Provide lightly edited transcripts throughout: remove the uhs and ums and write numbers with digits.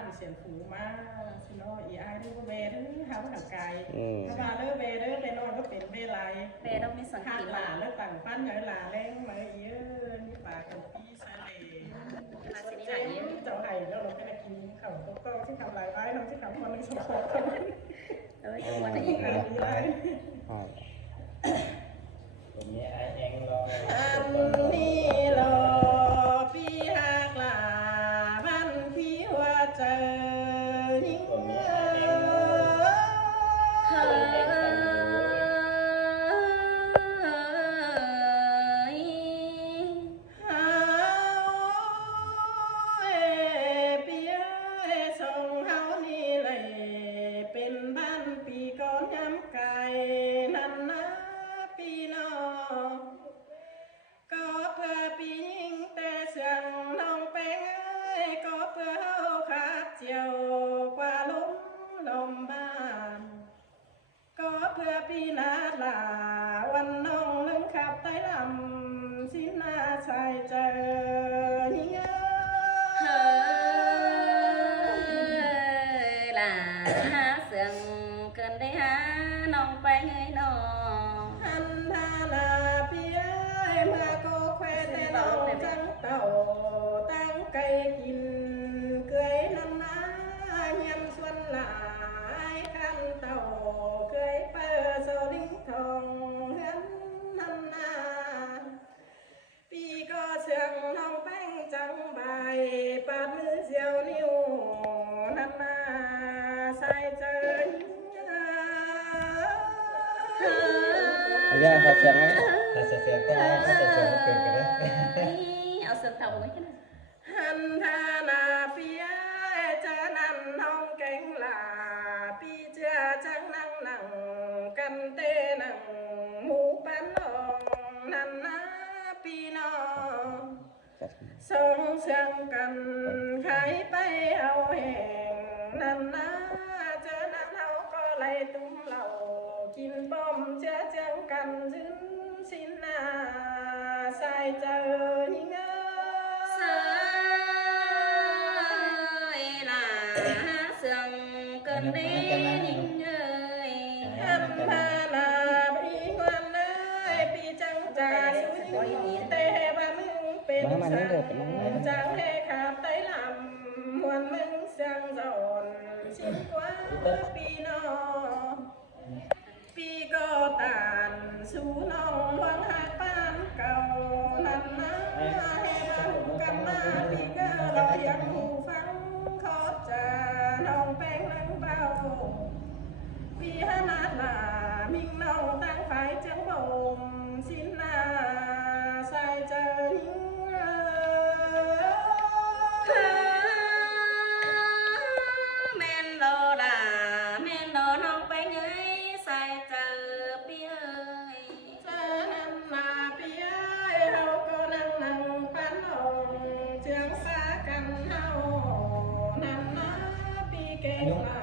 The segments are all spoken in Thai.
านเสียงฝูมาสิน้อยอีอายดูเวเด้อหาว่าหันไกลถ้ามาเด้อเวเด้อไปนอนก็เป็นเวไลเวต้องมีสังเกตหลาแล้วต่างปั้นใหญ่หลาแรงมาเยอะนี่ปากกับพี่ซาเลมาสินี่ไหนเจ้าไห่แล้วเราไปกินข้าวก็ที่ทำลายไว้เราที่ทำคนหนึ่งสองคนวันนี้อีกหลายปีเลยตรงนี้ไอ้เองรอนี่รอพี่หักลาพันพี่ว่าเจอยิ่งเงพี่นาลาวันน้องลืมขับไต้ลำสินาชายเจอเฮียล่ะหาเสียงเกินได้หาน้องไปเงยน้องหันทาลาพี่เอ้ยเมื่อโกแควแต่น้องจังเต่าตั้งไก่กินเกยน้ำน้ายำส่วนหลายขันเต่าเกยเปิดโซลิงทองเฮือนน้ำนาปีก็เสียงน้องแป้งจังใบปาดมือเสียวนิ้วน้ำนาใส่เจออาจารย์ขัดเสียงไหมขัดเสียงก็ได้ขัดเสียงเกินกันเลยเอาเสียงเต่าไว้กันหันทานาปีเจอนั่นน้องแกงลาปีเจอจังนั่งนั่งกันเต้นั่งหมูปันน้องนั่นนะปีน้องส่งเสียงกันใครไปเอาแห่งนั่นนะเจอนั่นเขาก็ไล่ตุ้มเหล่ากินป้อมเจอเจียงกันยืนสินนาใส่เจอหิงเสยล่ะเสียงเกินได้ยิ่งเอ้ยหันพานาปีวันเลยปีจังจาสุยเตะบ้ามึงเป็นสาวจังให้ขาดไต้ลำมวนมึงเสียงสอนชินกว่าปีน้องปีก็ตานสู่น้องหวังหาปานเก่านั่นนะให้มากันมาปีก็รอยังหูฟังขอจะน้องแป้งนังเบาปีหนาลามิ่งน้องตั้งไฟจังบ่มสินนาใส่เจอแม่นโลล่ะแม่นโลน้องไปเงยใส่เจอเปี้ยเจอนั่นนาปีเอ้ยเฮาก็นั่งนั่งปันองเจียงสากันเฮานั่นนะปีเก่งมา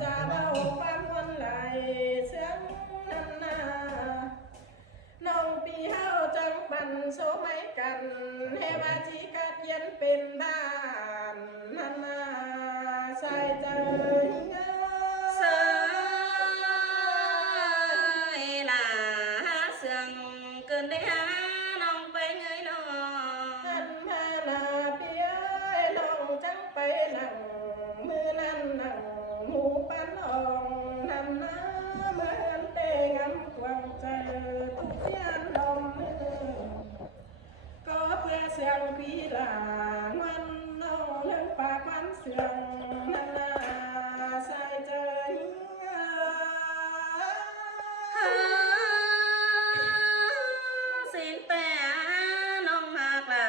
จะเบาปันวันไหลเสียงนั่นนาน้องปีเฮาจังปันโซไม่กันให้ว่าจีกัดเย็นเป็นบ้านนั่นนาใส่เจอเสยล่ะเสียงเกินได้หาน้องไปเงยน้องหันมาหน้าปีเอ้ยน้องจังไปนั่งมือนั่นนั่งหมูปันอ่องนั่นนะเหมือนเตงำกวางเจอทุกยันลมมือก็เพื่อเสียงปีหลาวันน้องเรื่องปากวันเสียงนั่นนะใส่เจอสินแต่น้องมากล่ะ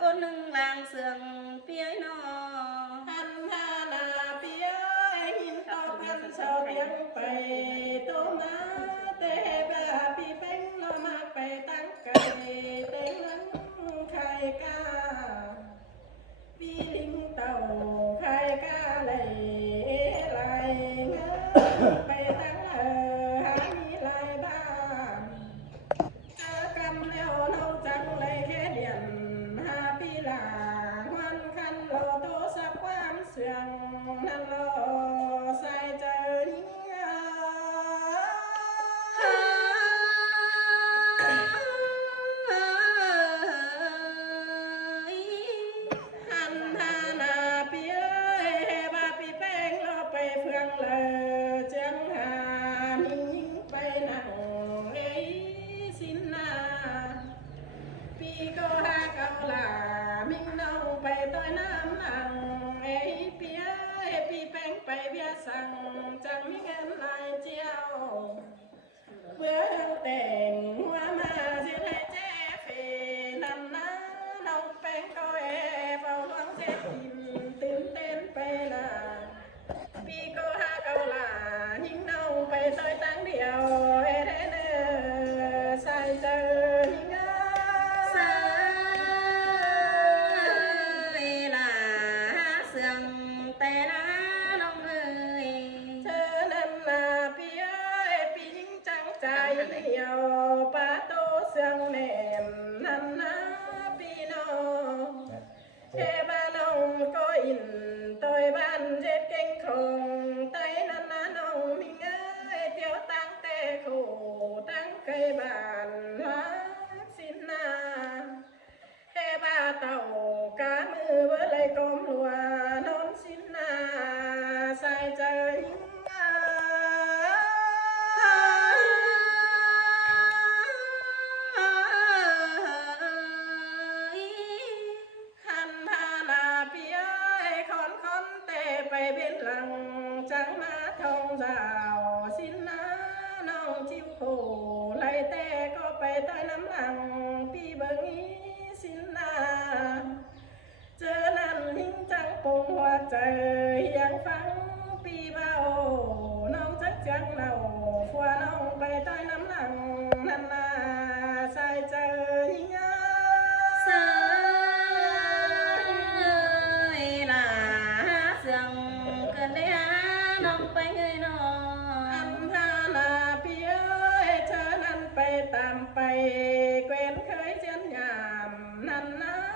ก็นึ่งลางเสียงเปี้ยน้อง หันหาหน้าปีเอ้ยหินตอกันเสาเตียงไปโตมาเตะแบบปีเป้งเรามาไปตั้งไก่เต็งนั้นใครกล้าปีลิงเต่าใครกล้าเลยไหลเงาไปตั้งหามีหลายบ้านเจอกันแล้วเราจังเลยแค่เดียนหาปีหลาวันคันโลโตสักความส sương nan lo sai trời han tha na pi ơi ba pi beng lo pe phương lờ chẳng hà ninh bay nặng ấy xin na pi cô ha câu là minh nâu bay tôi nam nặng ấy pi ơi pi beng bay bia sang chẳng mi em lại chiao bữa đèn hoa mà dễ thấy che phê nằm ná nông beng coi vào hoang dễ tìm tên bay là pi cô ha câu là những nâu bay tôi tăng điều thế nè sai chơi nhiều ba tô sương nệm năn ná pino che ba nông có in tôi ban chết kinh khủng tay năn ná nông mình ơi tiêu tăng tê khổ tăng cây bàn hóa xin na he ba tàu cá mưa với lấy com lùa non xin na sai trời bay bên lăng trắng má thông rào xin ná nông chịu khổ lấy tê có bay tới nắm lăng pi bờ nghĩ xin na chớ năn hình trắng bông hoa trời hiang phăng pi bao nông chắc trắng nào qua nông bay tới nắm lăng năn na sai trời nhá tạm bay quen khơi chân nhàm năn ná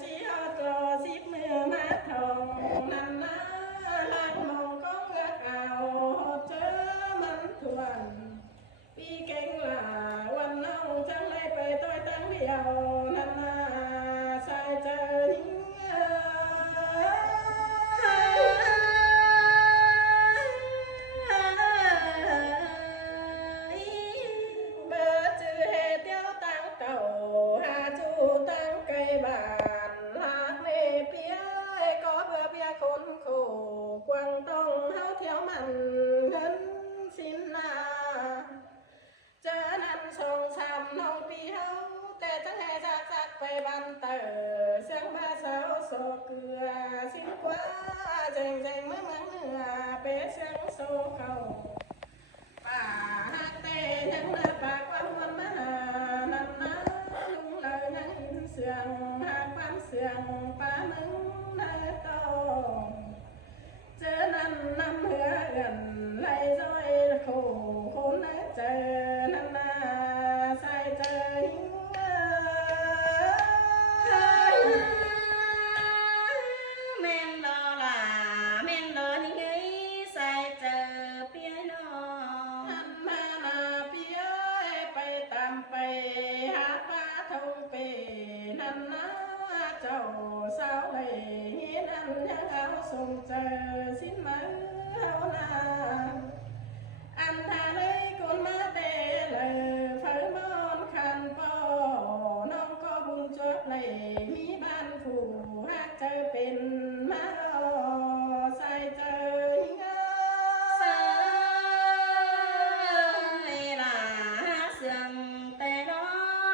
chỉ ho trò ship mưa mát thòng năn ná lang mong có ngạc ảo hộp chớ mắn thuần pi canh là quần nông chẳng lấy bay tôi tăng điều năn ná sai trời quăng tông háo thiếu mặn ngân xin na chớ năn sông sam nông pi háo tê chẳng hề giác giác bay ban tờ sáng ba sáu sổ cửa xin quá dành dành mới mắng nửa bé sáng sổ khẩu bà hát tê nhắn na bà quan quan má năn ná lung lời nhắn in sườn hát quan sườn bà mừng nơi tông chớ năn năm hứa gần lại rồi khổ khốn chờ năn na sai trời men lo là men lo những ấy sai chờ phía nó năn na phía bay tam bay hát ba thông về năn na chầu sao đây nghe năn nhang áo sùng chờ xin mơ hao na anh tha lấy con má tê lờ phơi món khăn po nông có bún chốt này mi ban phủ hát chơi bên má sai chơi sai là sương tê đó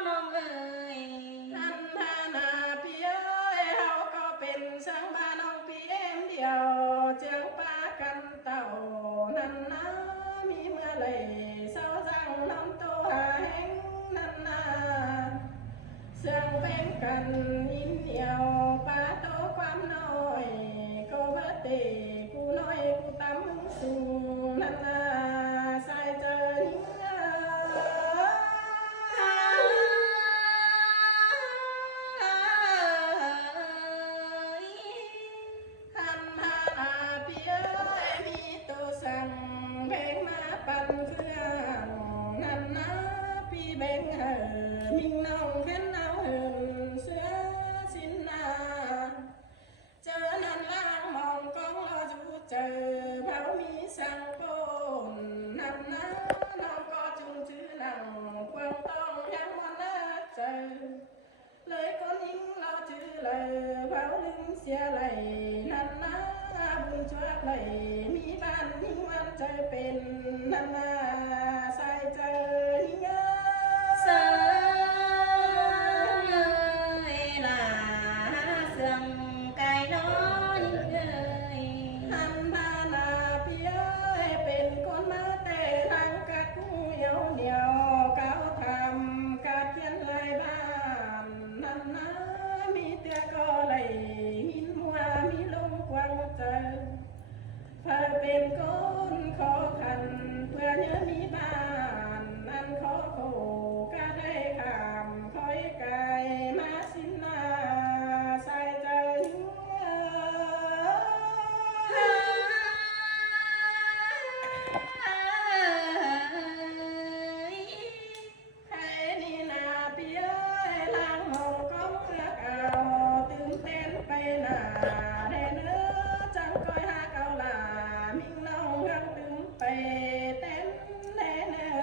nông ơi anh tha na pi ơi hao có bên sáng ba nông pi em điều chương ba căn tàu năn ná mi mưa lầy sao răng nông tô hà hén năn na sương bên cần in nhiều ba tô quam nồi เสียไหลนั่นนะบุญชั่วไหลมีบ้านมีวันใจเป็นนั่นนะใส่ใจเงา เสยลาเสื่องไก่น้อยเอ้ย หันมาหน้าพี่เอ้ยเป็นคนมาแต่ทางกะกุ้งเหนียวเหนียวเก้าทำกะเทียนลายบ้านนั่นนะมีเตือก็ไหลหินมัวมีลมกวางเจอพาเป็นคนขอขันเพื่อเนื้อมีบ้านนั่นขอโคก็ได้ขามคอยไกลมาสินนาใส่ใจใครนี่นาพี่เอ้ยล้างหงก็เมื่อเก่าตื่นเต้นไปหน้าเด้อเนื้อจังก้อยหาเก่าลามิ่งน้องหังตึงไปเต้นแน่เนื้อ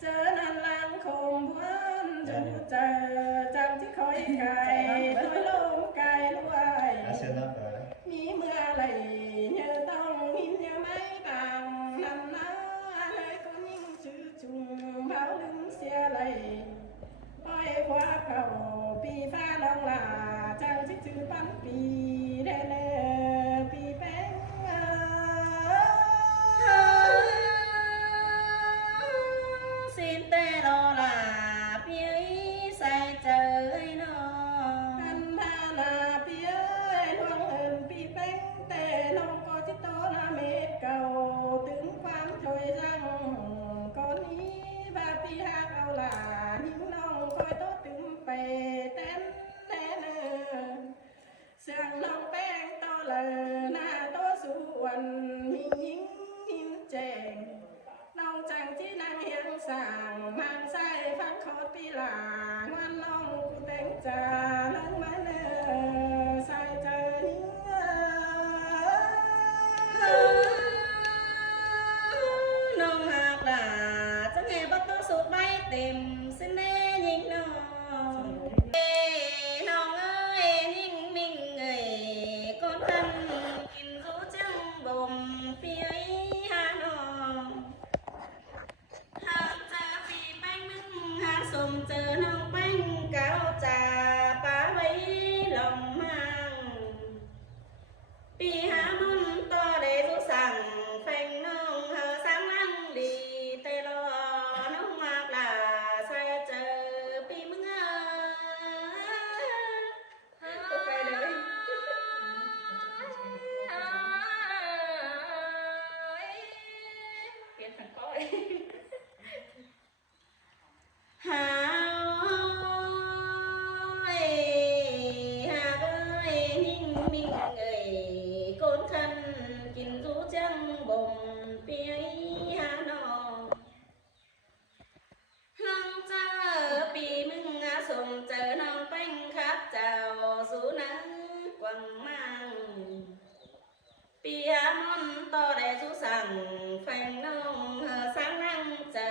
เจอนั่นล้างคมพวนจูเจอจังที่คอยไก่ด้วยลมไก่ด้วย Arsenal มีเมื่อไหรเนื้อต้องหินเนื้อไม่ต่างนำหน้าเลยก็ยิ่งชื่อจุงเบาลืมเสียไหลปล่อยคว้าเขาปีฟ้าน้องลาจังชิจือปันปีเด้อเด้อปีแป้งสินแต่รอลาพี่ใส่เจยน้อ อันดานาปีเอ้ยดวงเอิญปีแป้งแต่น้องก็จิตโตนาเม็ดเก่าถึงความช่วยรังก่อนนี้บาปีหากเอาลายิ่งน้องคอยโตตึงไปเต้นแน่เนอเสียงน้องแป้งโตเลยหน้าโตส่วนยิ่งแจงน้องจังที่นางเฮียงสั่งมันใส่ฟังคอปีหลางวันน้องกูแต่งจาลังมาเนอใส่ใจเนื้อ น้องหากลาจะไงบ่ต้องสุดไม่เต็มสิแน่ยิ่งน้องเอ้น้องเอ้ยยิ่งมิ่งเอ้ยก้นกันกินรู้จังบ่มเปียหาน้องหากเจอปีแป้งมึงหาสมเจอน้องแป้งเก่าจ่าป้าไว้ลมห่างปีหามุนต่อได้ทุกสั่งแฟงน้องเฮาสังลังดีแต่รอน้องมากลาใส่เจอปีมึงไปเลย เปลี่ยนผันก้อย หาเอ้ยหาเอ้ยนิ่งมิ่งเอ้ยก้นคันกินรู้จังบ่มเปียหาน้องหลังเจอปีมึงสมเจอน้องแป้งครับเจ้าสู่นังกวังมังปีหามนต่อได้สุสั่งแฟงน้องสังนั่งเจอ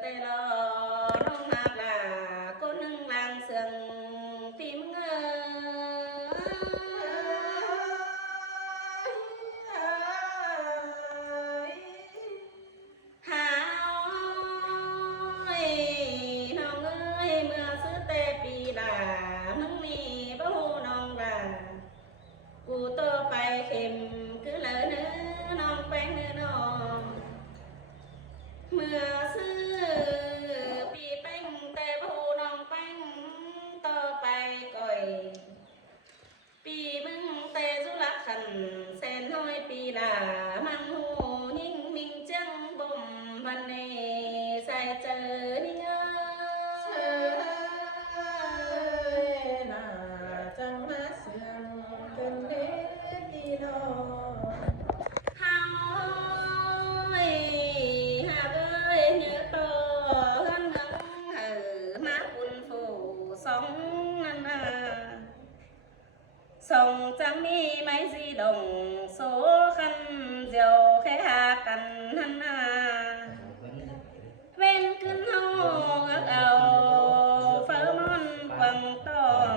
แต่รอน้องหากลาคนหนึ่งลางเสืองปีมึงหาเอ้ยน้องเอ้ยเมื่อซื้อแต่ปีลามึงนี่บ่ฮู้น้องลากูโตไปเข็มคือเลอะเนื้อน้องแป้งเนื้อน้องเมื่อซื้อปีแป้งแต่บ่ฮู้น้องแป้งต่อไปก่อยปีมึงแต่สุรักขันแสนน้อยปีลามังหูยิ่งมิงจังบ่มวันนี้ใส่เจอนี่เงา เอ้ยน่าจังมาเสื่อมเกินเด็กดีน้อง เฮาเอ้ยหากเอ้ยเนื้อโตเฮือนหึงมาคุนผู้สองนั่นน่ะส่งจะมีไหมสิดงโซคันเดียวแค่หากันนั่นน่ะเว้นขึ้นเฮาเอิกเอาเฝ้ามอนกวังต้อง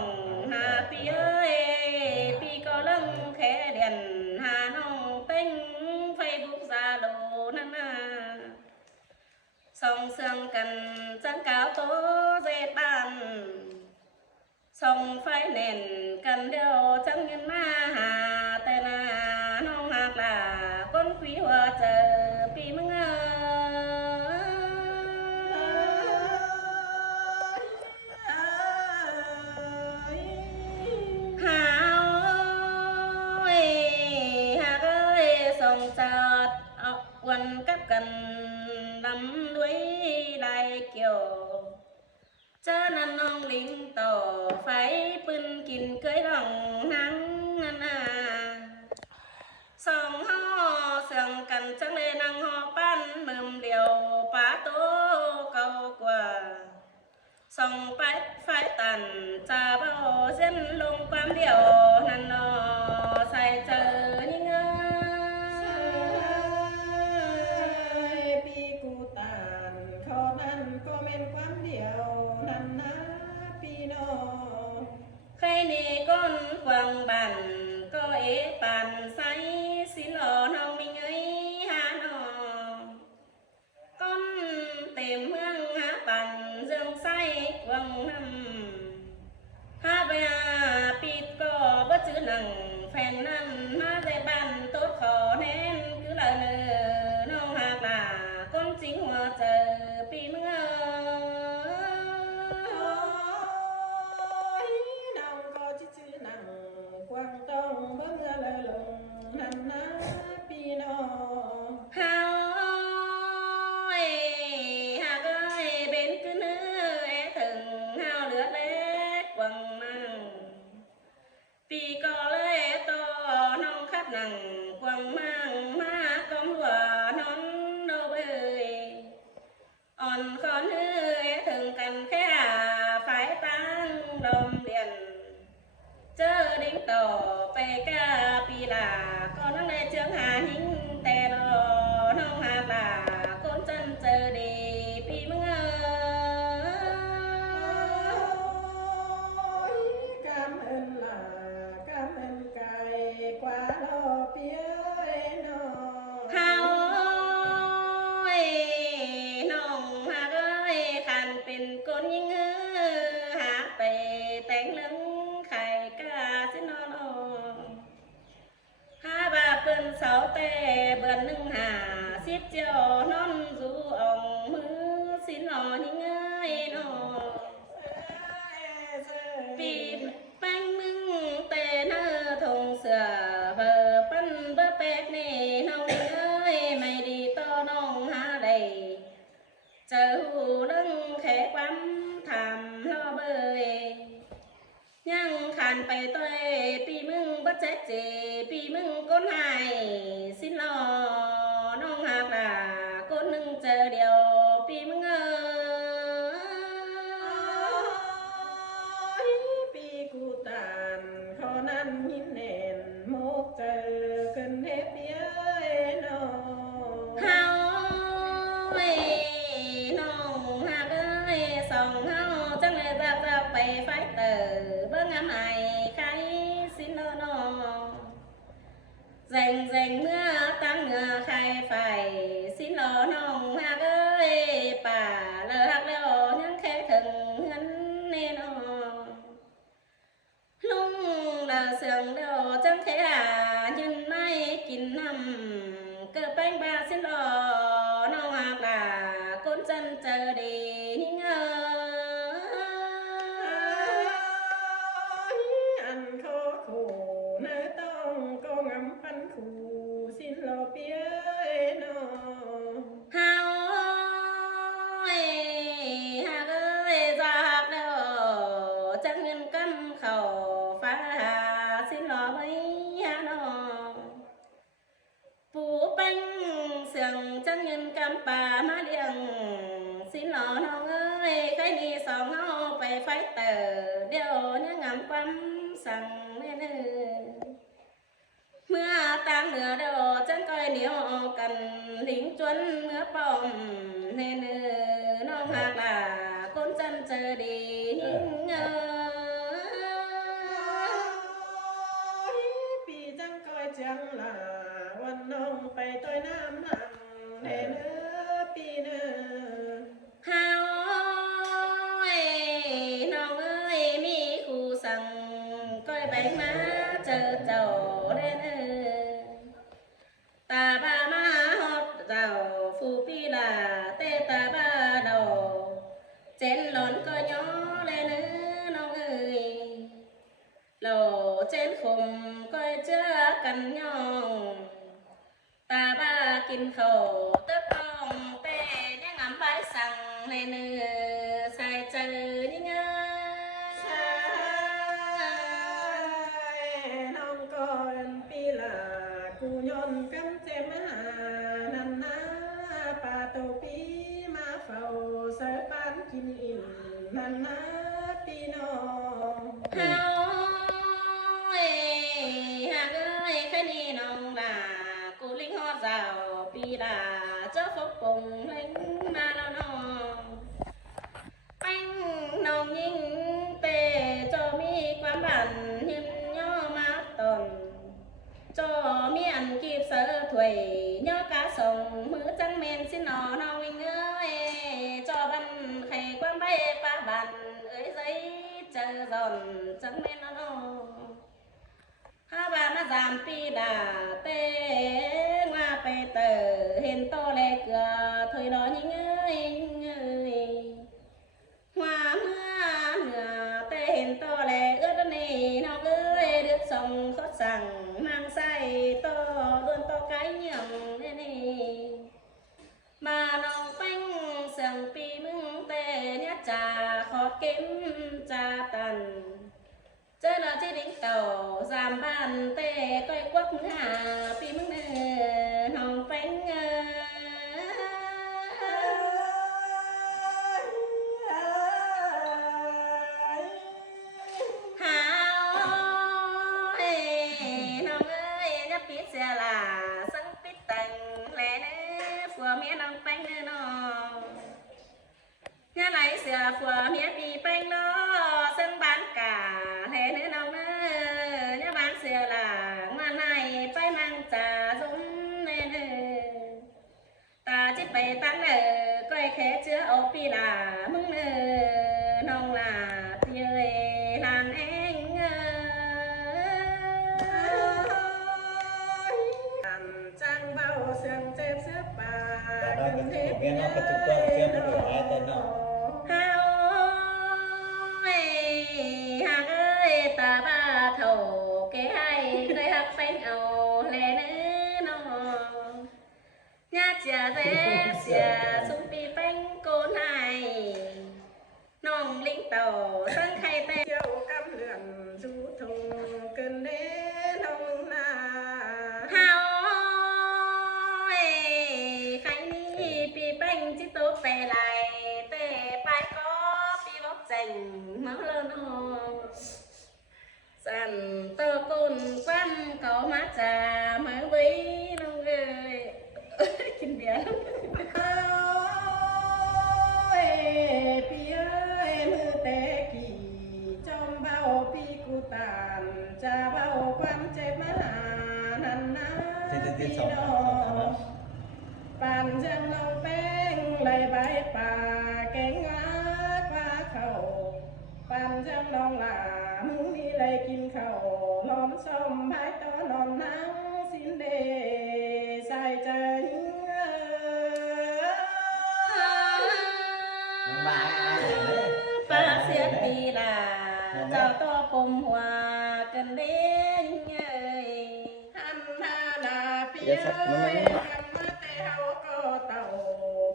หาปีเอ้ย ม่นกันเดียวจังเงินมาหาแต่นาน้องหักล่ะคนคุยหัวเจอปีมึงหาวหากส่งจอดเอาวันกับกันลำด้วยลายเกี่ยวเจ้านั่นน้องลิงต่อไฟปืนกินเคยร้องนังนานาสองห่อเสื่องกันจังเลยนั่งห่อปั้นมืมเดียวป้าโตเก่ากว่าส่องไปไฟตันจะเบาเส้นลงความเดียวนั่นนอใส่เจอยิ่งปีกูตานเขานั้นก็เม็นความเดียวนั่นนะพี่น้อง ใครนี่ก้นกวางบันก็เอปันใสสิหล่อน้องมีเงยหาน้องก้นเต็มเมืองหาปันเรื่องใสกวางน้ำหาไปหาปิดก็บ่จื้อหนังแฟนนั้นมาได้บันโต๊ะขอแน่นคือละเนอน้องหากล่ะก้นจริงหัวเจอปีเมืองน้องก็ชื่อนังกวางต้องเมื่อละลงนั่นนะพี่น้อง เฮาหากเป็นคือเนื้อถึงเฮาเหลือเล็กกวังมั่งปีก็เลยต่อน้องคัดหนังกวังมั่งมากอมหัวนอนโดเบยอ่อนคอนเนื้อถึงกันแค่ฝ่ายตั้งลมเดียนเจอดิ้งต่อไปกาปีลาก็นั่งในเชืองหาหิงแต่รอน้องหาลาคนจันเจอดีปีเมื่อก ำเอินลากำเอินไก่กว่าลอเปียน้อง เฮาน้องหากขันเป็นคนยิ่งหาไปแต่งเรื่องไข่กาสินอนหาบาเปิ้นเสาแต่เบื่อหนึ่งหาสิบเจ้านอนสู่อ่องมือสินอนยิ่งน้องปีแป้งมึงแต่เนื้อทงเสือเบอปั้นเบอเป็ดนี่น้องไม่ดีต่อน้องหาได้เจอหูเรื่องแค่ความทำล่อเบยยังขันไปต้อยปีมึงบัดแจ๊เจปีมึงก้นหายสินลอน้องหากล่ะก้นหนึ่งเจอเดียวปีมึงปีกูตานเขานั้นยินเน่นมกเจอขึ้นเฮ็ดเปียน้อง เฮาน้องหากส่องเฮาจังเลยจะไปไฟเตอเบิ่งงามไอ้ใครสินลอแจงเมื่อตั้งเนื้อใครไฟสินลอน้องหากป่าเลิกแล้วยังแค่ถึงเงินแน่นอนลุงเลิกเสื่องเดียวจังแค่ยืนไม่กินน้ำเกิดแป้งบาสินลอน้องหากล่ะคนจันเจอดีนี่เงอ อันเขาขู่เนื้อต้องก็งำพันขู่สินโลเปียน้อง เฮาหากจากเด้อจังเงินกำเข้าฟ้าสิรอไว้หาน้องปูแป้งเสียงจังเงินกำป่ามาเลี้ยงสิรอน้องใครนี่สองเอาไปไฟเตอเดี๋ยวยังงำความสั่งแม่เนื้อเมื่อต่างเหนือเดียวจังก้อยเหนียวกันลิงจวนเมื่อป้อมเนื้อน้องหากล่ะคนจันเจอดีนิ่งปีจังก้อยจังลาวันน้องไปต้อยน้ำนังเด้เนื้อปีเนื้อ เฮาน้องมีครูสั่ง ơi bánh má chờ dầu lên ta ba má hót dầu phù pi là tê ta ba đầu chén lón coi nhỏ lênน้องเอ้ยlầu chén khùng coi chưa cần nhong ta ba kinh khẩu tớp lòng tê nhá ngắm bãi sằng lên sai chờ đi ngơน้องก่อนปีละกูย้อนกำเจมานันนาปาโตปีมาเฝ้าเสือปานกินอิ่มนันนาปีน้อง เฮาเอ้หากเอ้ยแค่นี้น้องล่ะกูลิงฮอดเจ้าปีละเจ้าฟกปงเล็งมาแล้วน้องแป้งน้องยิ่งเตจอมีความบันหิมย่อมาตนจอมีอันกีบเสือถวยย่อกาส่งมือจังเมนสินอน้องวิ่งเอ้ยจอบันไข่ความใบปะบันเอ้ยใจเจอดอนจังเมนน้องข้าบ้านมา3 ปีด่าเต้ว่าไปเตอเห็นโตแลเกลือถอยรอยิ่งเอ้ยหัวเมื่อเหนือเต้เห็นโตแลเอื้อนี่น้องเอ้ยเดือดส่งเขาสั่งมังไส้โตโดนโตไก่เหยี่ยมนี่มาน้องแป้งเสียงปีมึงเต้เนี่ยจ่าขอเก็มจ่าตันเจอเราที่ดิ้งเต่า3 บ้านเต้ก้อยกวักหาปีมึงเนน้องแป้งหาวเอ้น้องเอ้ยอย่าปิดเสียล่ะสังปิดตังแลเนผัวเมียน้องแป้งเนน้องnhà lấy xưa phùa mía bì bánh lo sân bán cả thế nữa đâu nữa nhà bán xưa là ngoan này phải mang trà giống nên ta chỉ bày tăng coi khé chưa ô pi là mừng nông là tươi làm anh trang bao sương chép xếp bà Đó cái chủ biên nó cái trung tâm kia nó đổi lại tên nó ta ba thầu kế hay cây hắc phanh ầu lẽ nữ nó nhà chia rẽ xìa sung pi phanh cô này nòng linh tàu sang khay tê chiều cam lượn du thùng cơn đế nông na hao khay ni pi phanh chỉ tốt về lại tê bài có pi bóc dành máu lơ nó sàn tơ côn quan có má trà mới với nông ơi kinh bia ơi pi ơi mưa té kỳ trong bao pi cu tàn cha bao quan chép má năn ná pi đỏ bàn giang nông beng lầy bãi bà cánh ngã qua khẩu bàn giang nông là muốn đi lấy kim khẩu lon xóm bãi to lon nắng xin đề sai chân ba xiết pi là chào to cùng hòa cần đến ơi hắn ha là pi ơi hắn má tê hao có tàu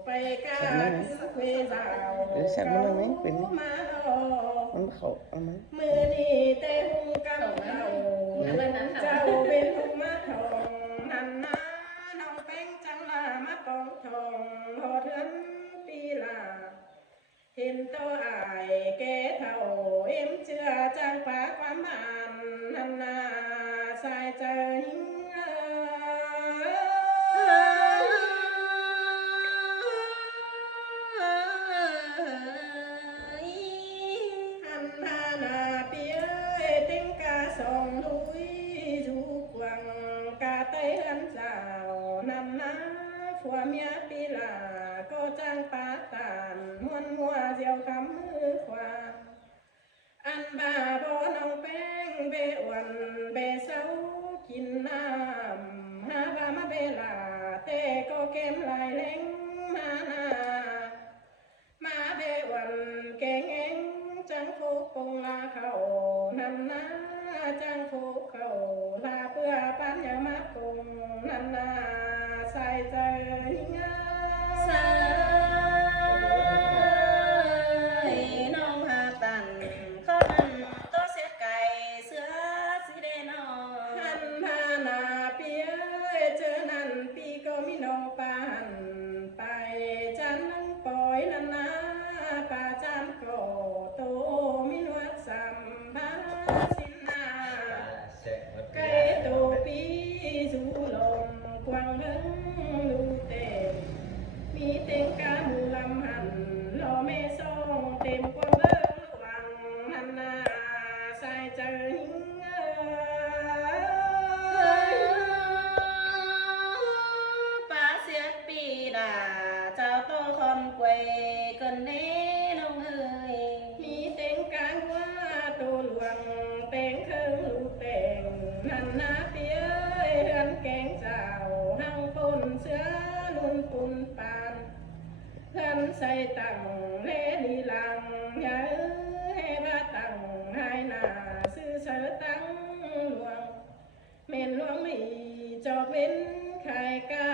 bay ca quê rào cầu má đòมือนี่เต้หุงกำเข่าเจ้าเป็นหุงมาทองหันหน้าน้องแป้งจังลามาปองทองหอดเฮือนปีลาเห็นตัวอายแก่เท่าเอ็มเชื่อจังปาความมันหันหน้าสายใจsông núi du quăng cả tây hắn rào nằm ná phùa mía pi là có trang phá tàn muôn mùa diều khắm hư khoa ăn bà bó nông beng về เปเศร้ากินน้ำหาว่ามาเวลาเตก็เกมลายเล้งมานามาเบวันแกงเองจังฟูปงลาเขานันนาจังฟูเขาลาเพื่อปัญญามาปงนันนาใส่ใจงาสายน้องหาตันเขานั้นก็เสียไก่เสือสีแดงนอ หันพานาเปียเจอนั่นปีก็มีน้องปานไปจันนังปล่อยนันนาป่าจันก็โตมีนวดสัมภาสินนา เสร็จหมด ไก่โตปีสูลมกวางเฮิงลูเตมีเต็งกามูลำหันรอแม่ส่องเต็มกวางเฮิงหวังหันนาใส่เจอหิงป่าเสียปีดาเจ้าโตคอนเกวยกันเน่น้องเอ้ย มีเต็งกางว่าตัวหลวงเต็งเคิงลูกเต็งนันนาเปียเฮือนแกงเจ้าหังปนเสือนุ่นปุ่นปานเฮือนใส่ตังเลลีลังยาให้ว่าตังให้นาซื้อเสือตังหลวงเม่นหลวงมีจอบเว้นไข่กา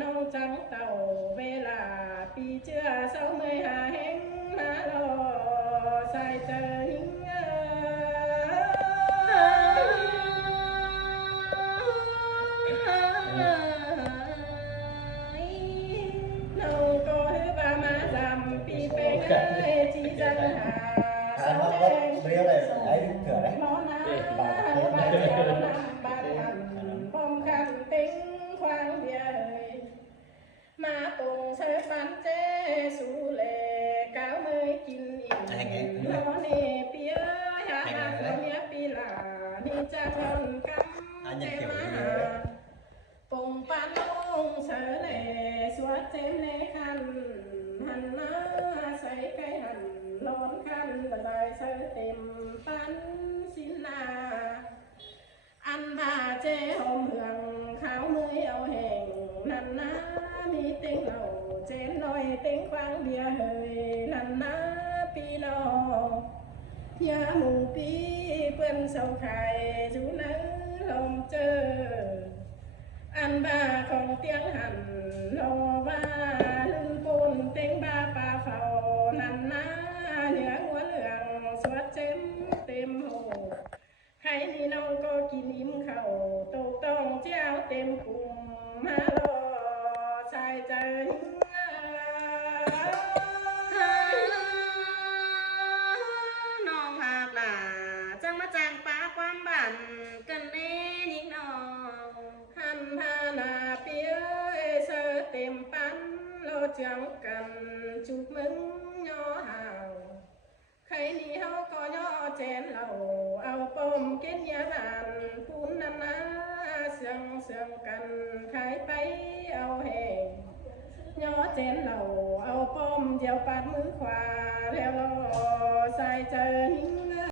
น้องจังเต่าเวลาปีเจือเศร้าเมื่อยหาแห้งมารอใส่เจอหิงน้องก็ฮือว่ามาจำปีเป็งจีจังหา ทา เศร้าน มา แด ก็ ง เรียกอะไรไอ้เถื่อนเลย น้องนาบาดเจ้านำบาดทันป้อมคันติ้งควางเดียมาปงเสปันเจสูเลก้าวเมยกินอิ่มน้อเนเปียหาหาเมียปีลานี่จะเงินกำเจมาปงปานลงเสเลสวดเจมเลคันหันหน้าใส่ไก่หันร้อนคันละลายเสเต็มปันสินนาอันพาเจหอมเหืองขาวเมยเอาแห่งนันนามีเต็งเหล่าเจนลอยเต็งควางเบียเฮยนันนาปีนอยาหมูปีเปิ้นเสาไข่จูนังลมเจออันบาของเตียงหันโลว่าลืมปูนเต็งบาปาเฝ้านันนาเหนือหัวเหลืองสวดเจ็มเต็มหูใครนี่น้องก็กินอิ่มข้าวตกต้องเจ้าเต็มกลุ่มมารอใส่ใจน้องหากหลาจังมาแจ้งป้าความบันกันแน่ยิ่งน้อง หันพานาเปียเสเต็มปันโลจังกันจุกมึงย่อห่าวใครนี่เฮาก็ย่อแจนเราเอาปมเก็นยาบานปูนนันนาเสียงกันขายไปเอาแหงย่อแจนเราเอาปมเดียวปัดมือขวาแล้วรอใส่เจอ